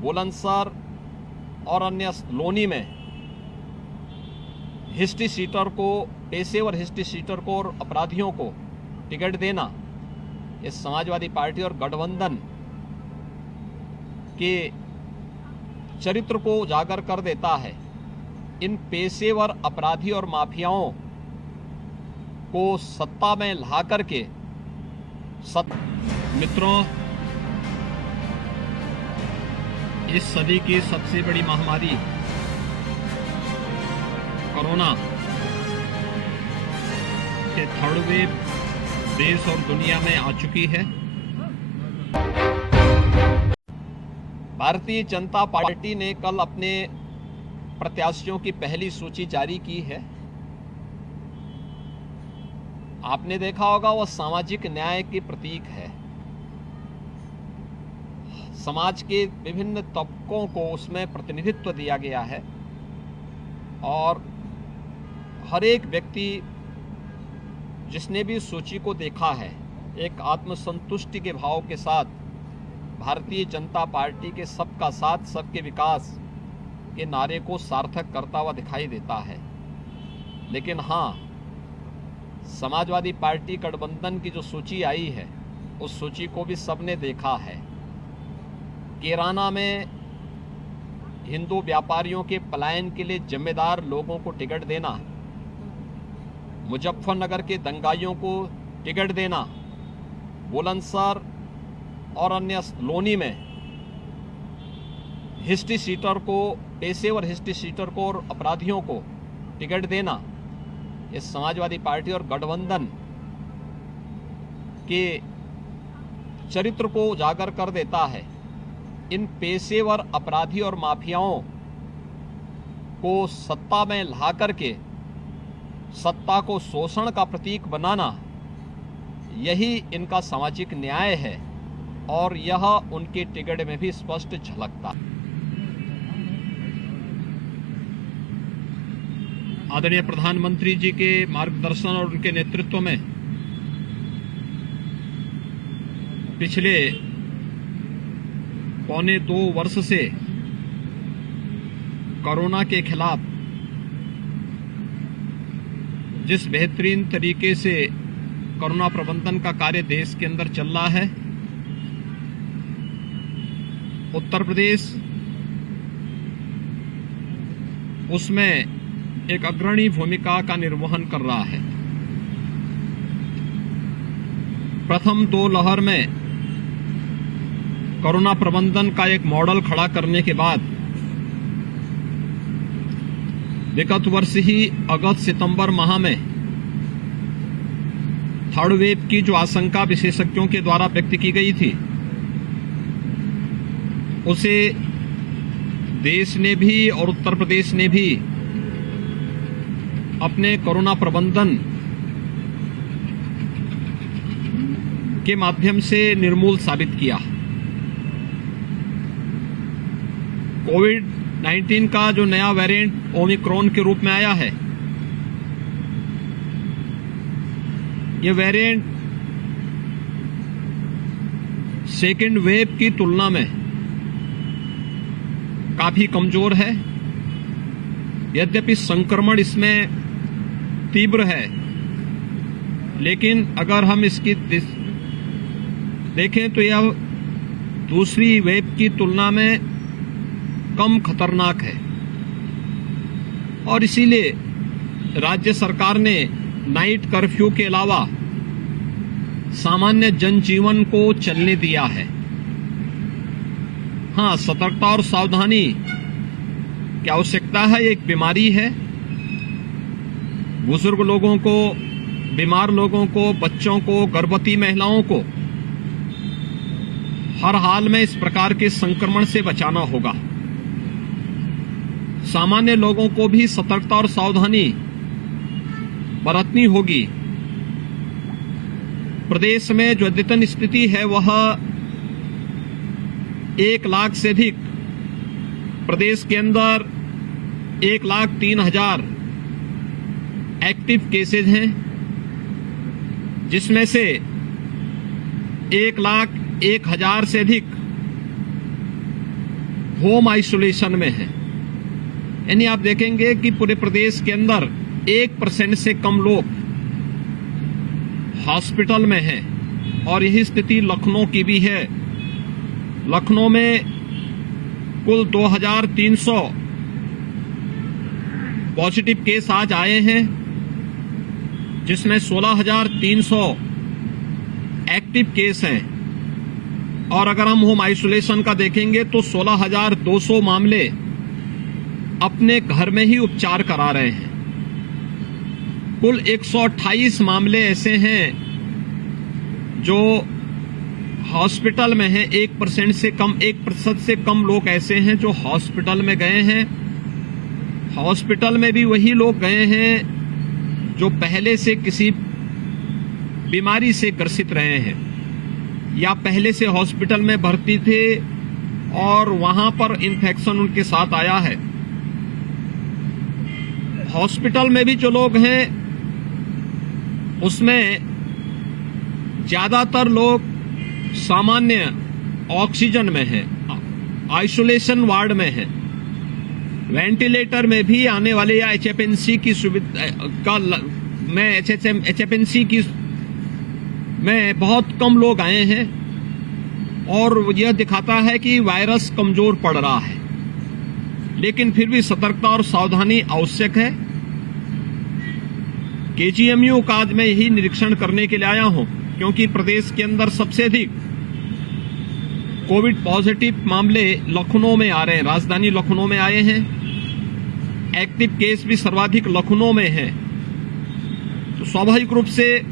बुलंदशहर और अन्य लोनी में हिस्ट्री सीटर को, पेशेवर हिस्ट्री सीटर को और अपराधियों को टिकट देना ये समाजवादी पार्टी और गठबंधन के चरित्र को उजागर कर देता है। इन पेशेवर अपराधी और माफियाओं को सत्ता में ला करके मित्रों, इस सदी की सबसे बड़ी महामारी कोरोना के थर्ड वेव देश और दुनिया में आ चुकी है। भारतीय जनता पार्टी ने कल अपने प्रत्याशियों की पहली सूची जारी की है। आपने देखा होगा वह सामाजिक न्याय के प्रतीक है। समाज के विभिन्न तबकों को उसमें प्रतिनिधित्व दिया गया है और हर एक व्यक्ति जिसने भी सूची को देखा है एक आत्मसंतुष्टि के भाव के साथ भारतीय जनता पार्टी के सबका साथ सबके विकास के नारे को सार्थक करता हुआ दिखाई देता है। लेकिन हाँ, समाजवादी पार्टी गठबंधन की जो सूची आई है उस सूची को भी सबने देखा है। कैराना में हिंदू व्यापारियों के पलायन के लिए जिम्मेदार लोगों को टिकट देना, मुजफ्फरनगर के दंगाइयों को टिकट देना, बुलंदशहर और अन्य लोनी में हिस्ट्री सीटर को, पेशेवर हिस्ट्री सीटर को और अपराधियों को टिकट देना ये समाजवादी पार्टी और गठबंधन के चरित्र को उजागर कर देता है। इन पेशेवर अपराधी और माफियाओं को सत्ता में ला करके सत्ता को शोषण का प्रतीक बनाना यही इनका सामाजिक न्याय है और यह उनके टिकट में भी स्पष्ट झलकता। आदरणीय प्रधानमंत्री जी के मार्गदर्शन और उनके नेतृत्व में पिछले पौने 2 वर्ष से कोरोना के खिलाफ जिस बेहतरीन तरीके से कोरोना प्रबंधन का कार्य देश के अंदर चल रहा है, उत्तर प्रदेश उसमें एक अग्रणी भूमिका का निर्वहन कर रहा है। प्रथम 2 लहर में कोरोना प्रबंधन का एक मॉडल खड़ा करने के बाद विगत वर्ष ही अगस्त सितंबर माह में थर्ड वेव की जो आशंका विशेषज्ञों के द्वारा व्यक्त की गई थी उसे देश ने भी और उत्तर प्रदेश ने भी अपने कोरोना प्रबंधन के माध्यम से निर्मूल साबित किया। कोविड-19 का जो नया वेरिएंट ओमिक्रॉन के रूप में आया है, यह वेरिएंट सेकेंड वेव की तुलना में काफी कमजोर है। यद्यपि संक्रमण इसमें तीव्र है, लेकिन अगर हम इसकी देखें तो यह दूसरी वेव की तुलना में कम खतरनाक है और इसीलिए राज्य सरकार ने नाइट कर्फ्यू के अलावा सामान्य जनजीवन को चलने दिया है। हाँ, सतर्कता और सावधानी की आवश्यकता है। एक बीमारी है, बुजुर्ग लोगों को, बीमार लोगों को, बच्चों को, गर्भवती महिलाओं को हर हाल में इस प्रकार के संक्रमण से बचाना होगा। सामान्य लोगों को भी सतर्कता और सावधानी बरतनी होगी। प्रदेश में जो अद्यतन स्थिति है वह 1 लाख से अधिक, प्रदेश के अंदर 1,03,000 एक्टिव केसेज हैं, जिसमें से 1,01,000 से अधिक होम आइसोलेशन में हैं। यानी आप देखेंगे कि पूरे प्रदेश के अंदर 1% से कम लोग हॉस्पिटल में हैं और यही स्थिति लखनऊ की भी है। लखनऊ में कुल 2300 पॉजिटिव केस आज आए हैं, जिसमें 16,300 एक्टिव केस हैं। और अगर हम होम आइसोलेशन का देखेंगे तो 16,200 मामले अपने घर में ही उपचार करा रहे हैं। कुल 128 मामले ऐसे हैं जो हॉस्पिटल में हैं। 1% से कम लोग ऐसे हैं जो हॉस्पिटल में गए हैं। हॉस्पिटल में भी वही लोग गए हैं जो पहले से किसी बीमारी से ग्रसित रहे हैं या पहले से हॉस्पिटल में भर्ती थे और वहां पर इन्फेक्शन उनके साथ आया है। हॉस्पिटल में भी जो लोग हैं उसमें ज्यादातर लोग सामान्य ऑक्सीजन में हैं, आइसोलेशन वार्ड में हैं। वेंटिलेटर में भी आने वाले या एचएफएनसी की सुविधा एचएफएनसी की में बहुत कम लोग आए हैं और यह दिखाता है कि वायरस कमजोर पड़ रहा है। लेकिन फिर भी सतर्कता और सावधानी आवश्यक है। केजीएमयू का आज मैं यही निरीक्षण करने के लिए आया हूं, क्योंकि प्रदेश के अंदर सबसे अधिक कोविड पॉजिटिव मामले लखनऊ में आ रहे हैं। राजधानी लखनऊ में आए हैं। एक्टिव केस भी सर्वाधिक लखनऊ में हैं। तो स्वाभाविक रूप से